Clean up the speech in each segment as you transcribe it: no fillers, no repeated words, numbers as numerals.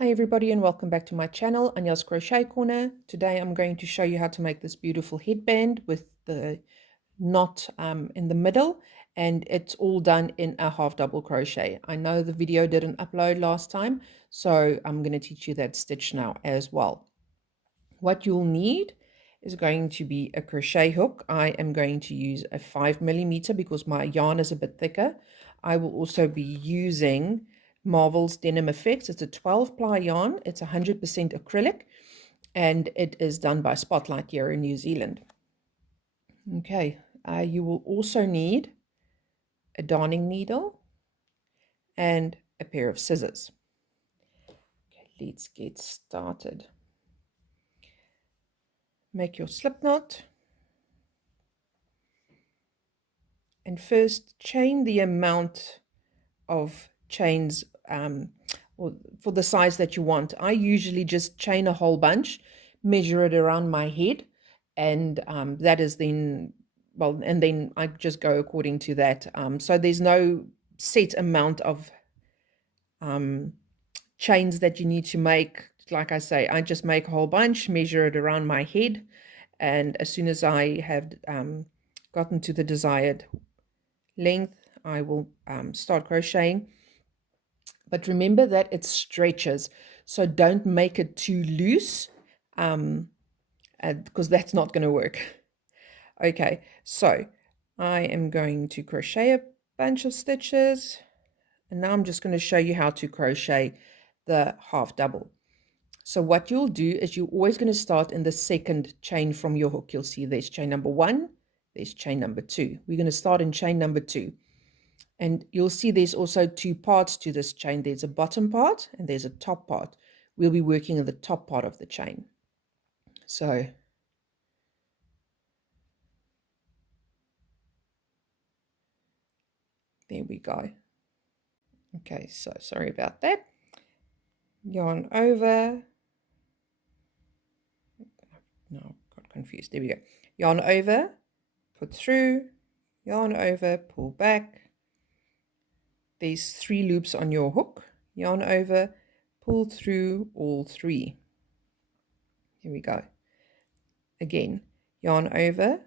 Hi everybody and welcome back to my channel, Anya's Crochet Corner. Today I'm going to show you how to make this beautiful headband with the knot in the middle, and it's all done in a half double crochet. I know the video didn't upload last time, so I'm going to teach you that stitch now as well. What you'll need is going to be a crochet hook. I am going to use a 5mm because my yarn is a bit thicker. I will also be using Marvel's Denim Effects. It's a 12-ply yarn. It's 100% acrylic, and it is done by Spotlight here in New Zealand. Okay, you will also need a darning needle and a pair of scissors. Okay, let's get started. Make your slip knot. And first chain the amount of chains or for the size that you want. I usually just chain a whole bunch, measure it around my head, and that is then, well, and then I just go according to that. So there's no set amount of chains that you need to make. Like I say, I just make a whole bunch, measure it around my head, and as soon as I have gotten to the desired length, I will start crocheting. But remember that it stretches, so don't make it too loose because that's not going to work. Okay, so I am going to crochet a bunch of stitches, and now I'm just going to show you how to crochet the half double. So what you'll do is you're always going to start in the second chain from your hook. You'll see there's chain number 1, there's chain number 2. We're going to start in chain number 2. And you'll see there's also 2 parts to this chain. There's a bottom part and there's a top part. We'll be working in the top part of the chain. So there we go. Okay, so sorry about that. Yarn over. No, got confused. There we go. Yarn over, put through, yarn over, pull back. There's 3 loops on your hook. Yarn over, pull through all 3. Here we go. Again, yarn over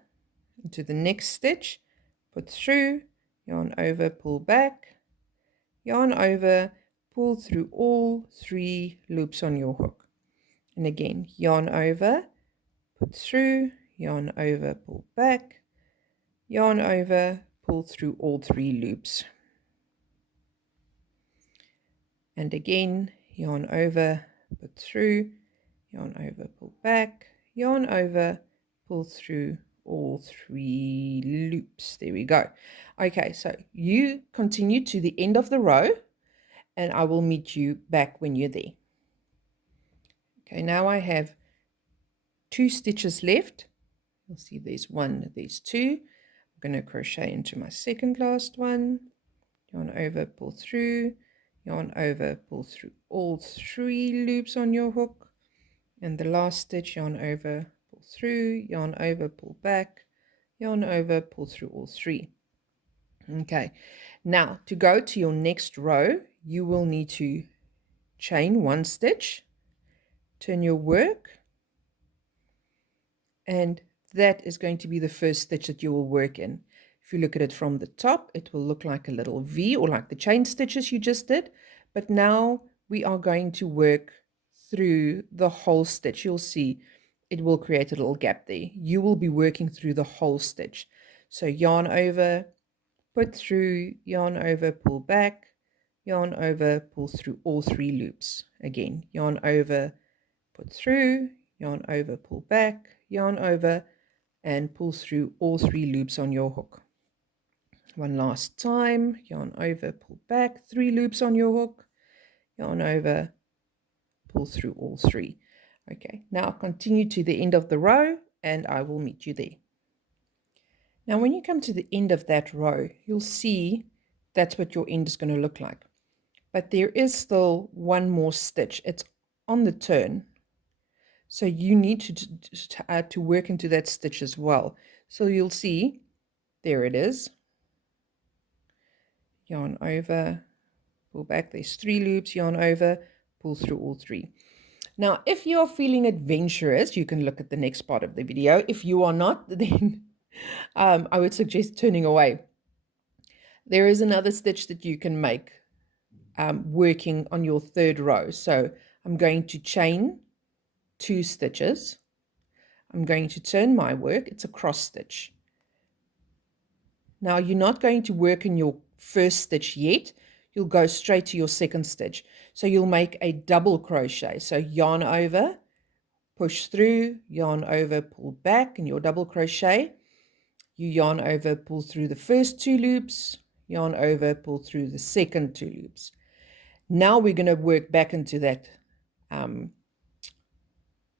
into the next stitch, put through, yarn over, pull back, yarn over, pull through all 3 loops on your hook. And again, yarn over, put through, yarn over, pull back, yarn over, pull through all 3 loops. And again, yarn over, put through, yarn over, pull back, yarn over, pull through all 3 loops. There we go. Okay, so you continue to the end of the row, and I will meet you back when you're there. Okay, now I have 2 stitches left. You'll see there's 1, there's 2. I'm going to crochet into my second last one, yarn over, pull through, yarn over, pull through all 3 loops on your hook, and the last stitch, yarn over, pull through, yarn over, pull back, yarn over, pull through all 3. Okay, now to go to your next row, you will need to chain 1 stitch, turn your work, and that is going to be the first stitch that you will work in. If you look at it from the top, it will look like a little V or like the chain stitches you just did. But now we are going to work through the whole stitch. You'll see it will create a little gap there. You will be working through the whole stitch. So yarn over, put through, yarn over, pull back, yarn over, pull through all 3 loops. Again, yarn over, put through, yarn over, pull back, yarn over, and pull through all 3 loops on your hook. One last time, yarn over, pull back, 3 loops on your hook, yarn over, pull through all 3. Okay, now continue to the end of the row and I will meet you there. Now when you come to the end of that row, you'll see that's what your end is going to look like. But there is still 1 more stitch. It's on the turn. So you need to work into that stitch as well. So you'll see, there it is. Yarn over, pull back, there's 3 loops, yarn over, pull through all three. Now, if you are feeling adventurous, you can look at the next part of the video. If you are not, then I would suggest turning away. There is another stitch that you can make working on your third row. So I'm going to chain 2 stitches. I'm going to turn my work. It's a cross stitch. Now you're not going to work in your first stitch yet. You'll go straight to your second stitch. So you'll make a double crochet. So yarn over, push through, yarn over, pull back in your double crochet. You yarn over, pull through the first 2 loops, yarn over, pull through the second 2 loops. Now we're going to work back into that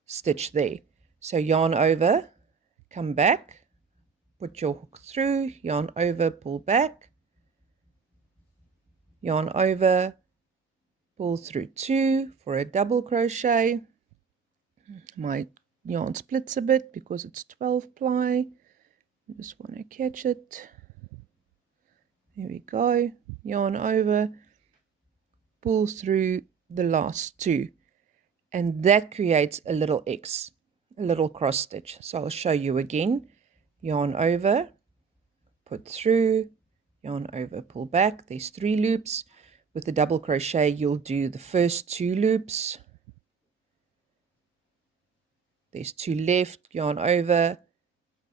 stitch there. So yarn over, come back, put your hook through, yarn over, pull back, yarn over, pull through 2 for a double crochet. My yarn splits a bit because it's 12 ply. I just want to catch it. There we go. Yarn over, pull through the last 2, and that creates a little X, a little cross stitch. So I'll show you again. Yarn over, put through, yarn over, pull back. There's 3 loops. With the double crochet, you'll do the first 2 loops. There's 2 left, yarn over.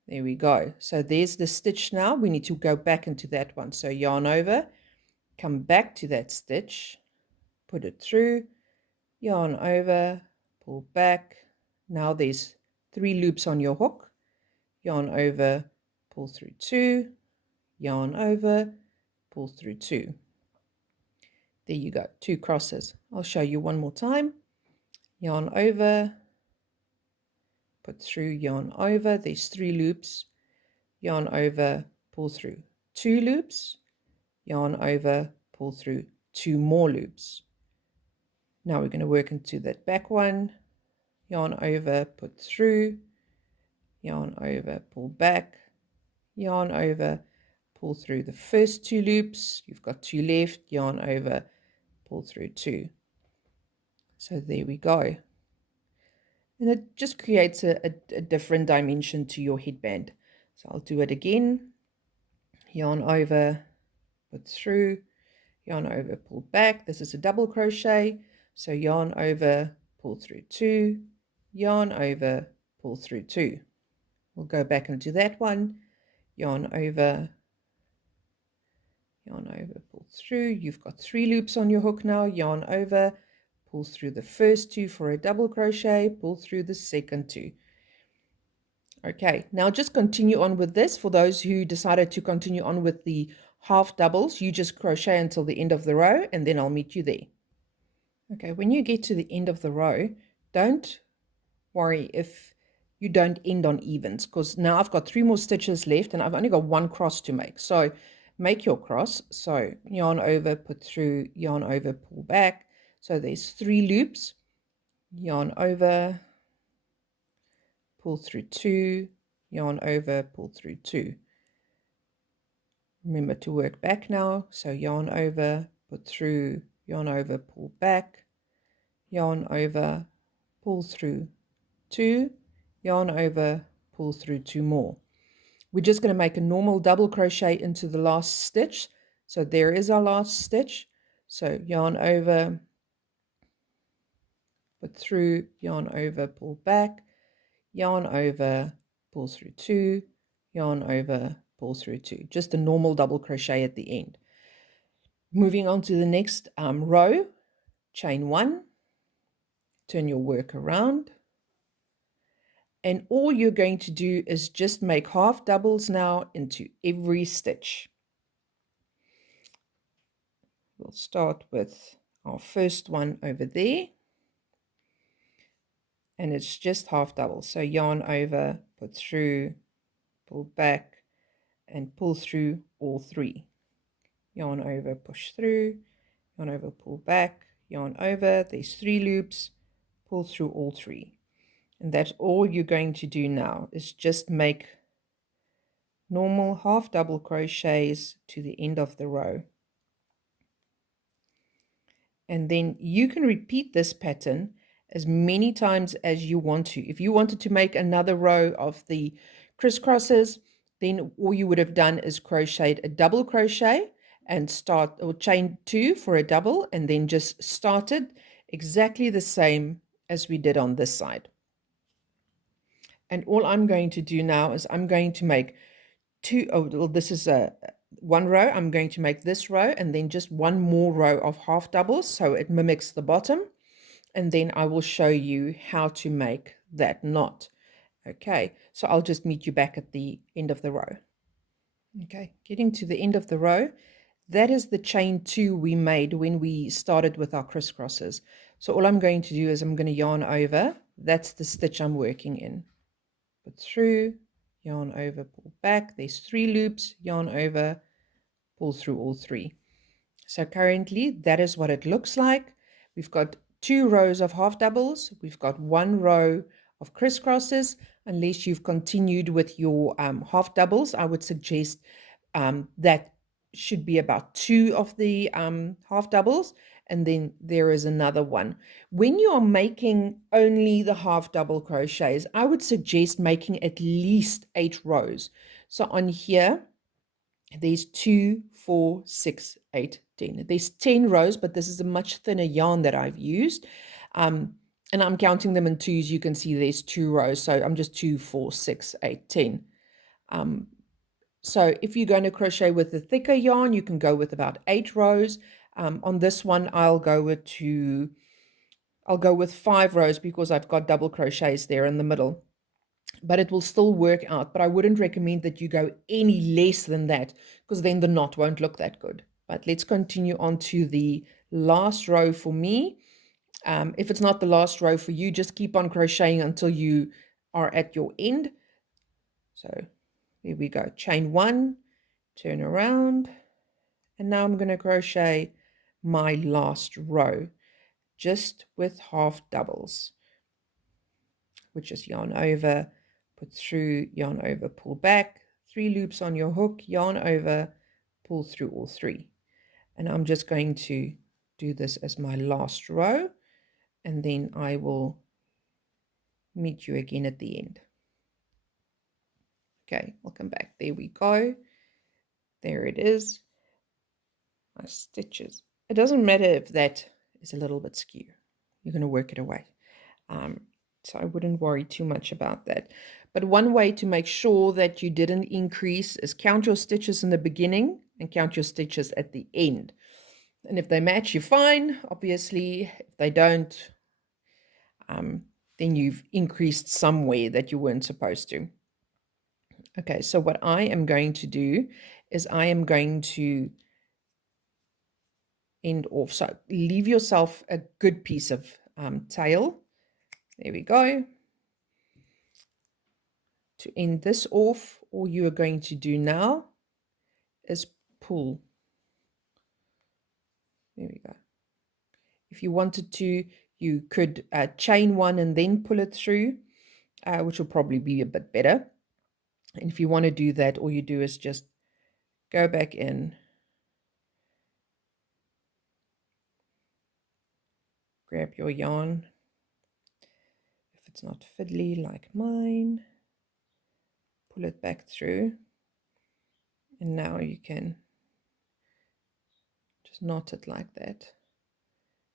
There we go. So there's the stitch now. We need to go back into that one. So yarn over, come back to that stitch, put it through, yarn over, pull back. Now there's 3 loops on your hook. Yarn over, pull through 2, yarn over, pull through 2. There you go, 2 crosses. I'll show you one more time. Yarn over, put through, yarn over. There's 3 loops. Yarn over, pull through 2 loops. Yarn over, pull through 2 more loops. Now we're going to work into that back one. Yarn over, put through, yarn over, pull back, yarn over, pull through the first 2 loops. You've got 2 left, yarn over, pull through 2. So there we go. And it just creates a different dimension to your headband. So I'll do it again. Yarn over, put through, yarn over, pull back. This is a double crochet. So yarn over, pull through 2, yarn over, pull through 2. We'll go back into that one. Yarn over, pull through. You've got 3 loops on your hook now. Yarn over, pull through the first 2 for a double crochet, pull through the second 2. Okay, now just continue on with this. For those who decided to continue on with the half doubles, you just crochet until the end of the row, and then I'll meet you there. Okay, when you get to the end of the row, don't worry if you don't end on evens, because now I've got 3 more stitches left and I've only got 1 cross to make. So make your cross. So yarn over, put through, yarn over, pull back. So there's 3 loops. Yarn over, pull through 2, yarn over, pull through 2. Remember to work back now. So yarn over, put through, yarn over, pull back, yarn over, pull through 2, yarn over, pull through 2 more. We're just going to make a normal double crochet into the last stitch. So there is our last stitch. So yarn over, put through, yarn over, pull back, yarn over, pull through 2, yarn over, pull through 2. Just a normal double crochet at the end. Moving on to the next row, chain 1, turn your work around, and all you're going to do is just make half doubles now into every stitch. We'll start with our first one over there, and it's just half double. So yarn over, put through, pull back, and pull through all 3. Yarn over, push through, yarn over, pull back, yarn over. There's 3 loops, pull through all 3. And that's all you're going to do now, is just make normal half double crochets to the end of the row. And then you can repeat this pattern as many times as you want to. If you wanted to make another row of the crisscrosses, then all you would have done is crocheted a double crochet and start, or chain 2 for a double, and then just started exactly the same as we did on this side. And all I'm going to do now is I'm going to make well, this is a one row. I'm going to make this row and then just one more row of half doubles so it mimics the bottom, and then I will show you how to make that knot. Okay, so I'll just meet you back at the end of the row. Okay, getting to the end of the row, that is the chain 2 we made when we started with our crisscrosses. So all I'm going to do is I'm going to yarn over. That's the stitch I'm working in. Put through, yarn over, pull back. There's 3 loops, yarn over, pull through all 3. So currently that is what it looks like. We've got 2 rows of half doubles. We've got 1 row of crisscrosses. Unless you've continued with your half doubles, I would suggest that should be about 2 of the half doubles, and then there is another one. When you are making only the half double crochets, I would suggest making at least 8 rows. So on here, there's 2, 4, 6, 8, 10. There's 10 rows, but this is a much thinner yarn that I've used. And I'm counting them in twos. You can see there's 2 rows. So I'm just 2, 4, 6, 8, 10. So if you're going to crochet with the thicker yarn, you can go with about 8 rows. On this one, I'll go with 5 rows because I've got double crochets there in the middle. But it will still work out. But I wouldn't recommend that you go any less than that, because then the knot won't look that good. But let's continue on to the last row for me. If it's not the last row for you, just keep on crocheting until you are at your end. So there we go. Chain 1, turn around, and now I'm going to crochet my last row just with half doubles, which is yarn over, put through, yarn over, pull back, 3 loops on your hook, yarn over, pull through all 3. And I'm just going to do this as my last row, and then I will meet you again at the end. Okay, welcome back. There we go. There it is. My stitches. It doesn't matter if that is a little bit skew. You're going to work it away. So I wouldn't worry too much about that. But one way to make sure that you didn't increase is count your stitches in the beginning and count your stitches at the end. And if they match, you're fine. Obviously, if they don't, then you've increased somewhere that you weren't supposed to. Okay, so what I am going to do is I am going to end off. So leave yourself a good piece of tail. There we go. To end this off, all you are going to do now is pull. There we go. If you wanted to, you could chain 1 and then pull it through, which will probably be a bit better. And if you want to do that, all you do is just go back in, grab your yarn. If it's not fiddly like mine, pull it back through. And now you can just knot it like that.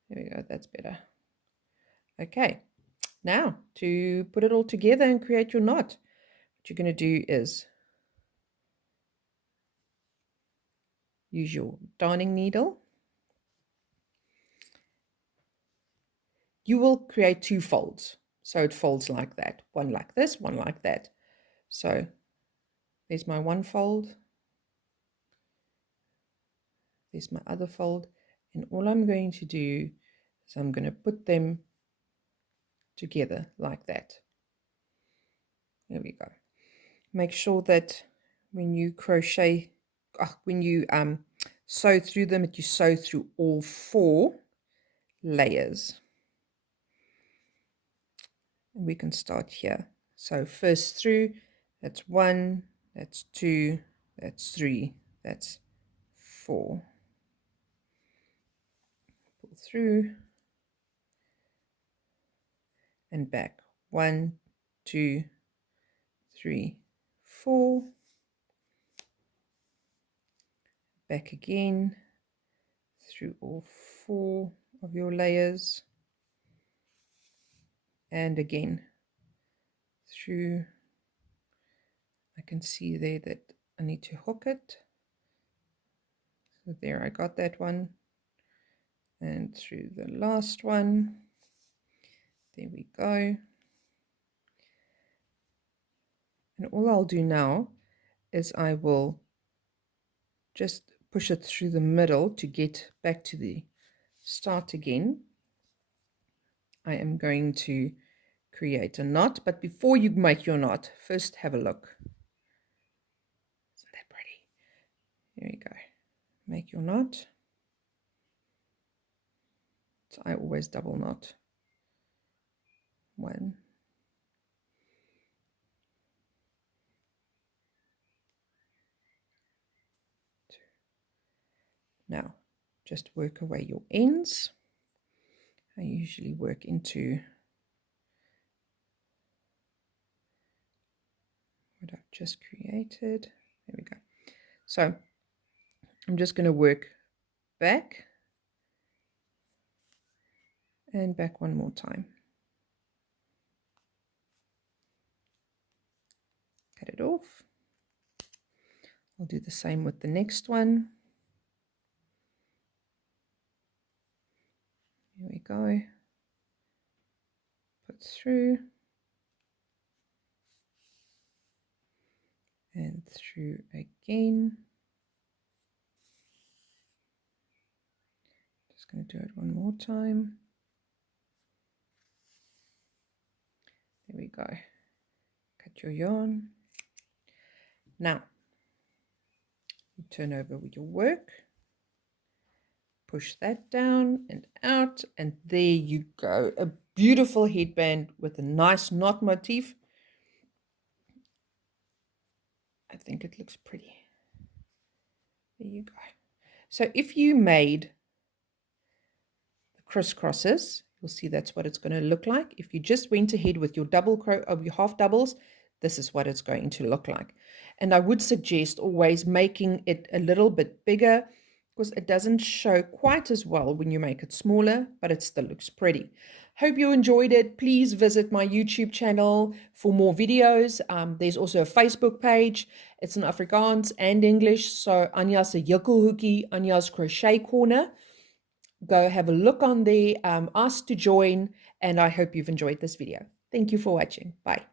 There we go, that's better. Okay, now to put it all together and create your knot, what you're going to do is use your darning needle. You will create 2 folds. So it folds like that. One like this, one like that. So there's my one fold. There's my other fold. And all I'm going to do is I'm going to put them together like that. There we go. Make sure that when you crochet, when you sew through them, that you sew through all 4 layers. And we can start here. So first through, that's 1, that's 2, that's 3, that's 4. pull through and back. 1, 2, 3, 4. Back again through all 4 of your layers, and again through. I can see there that I need to hook it. So there, I got that one. And through the last one. There we go. And all I'll do now is I will just push it through the middle to get back to the start again. I am going to create a knot, but before you make your knot, first have a look. Isn't that pretty? There you go. Make your knot. So I always double knot. 1, 2. Now, just work away your ends. I usually work into what I've just created. There we go. So I'm just going to work back and back one more time. Cut it off. I'll do the same with the next one. Here we go. Put through and through again. Just going to do it one more time. There we go. Cut your yarn. Now, you turn over with your work. Push that down and out, and there you go. A beautiful headband with a nice knot motif. I think it looks pretty. There you go. So if you made the crisscrosses, you'll see that's what it's going to look like. If you just went ahead with your double your half doubles, this is what it's going to look like. And I would suggest always making it a little bit bigger, because it doesn't show quite as well when you make it smaller, but it still looks pretty. Hope you enjoyed it. Please visit my YouTube channel for more videos. There's also a Facebook page. It's in Afrikaans and English. So Anja's Jukkelhoekie, Anja's Crochet Corner. Go have a look on there. Ask to join, and I hope you've enjoyed this video. Thank you for watching. Bye.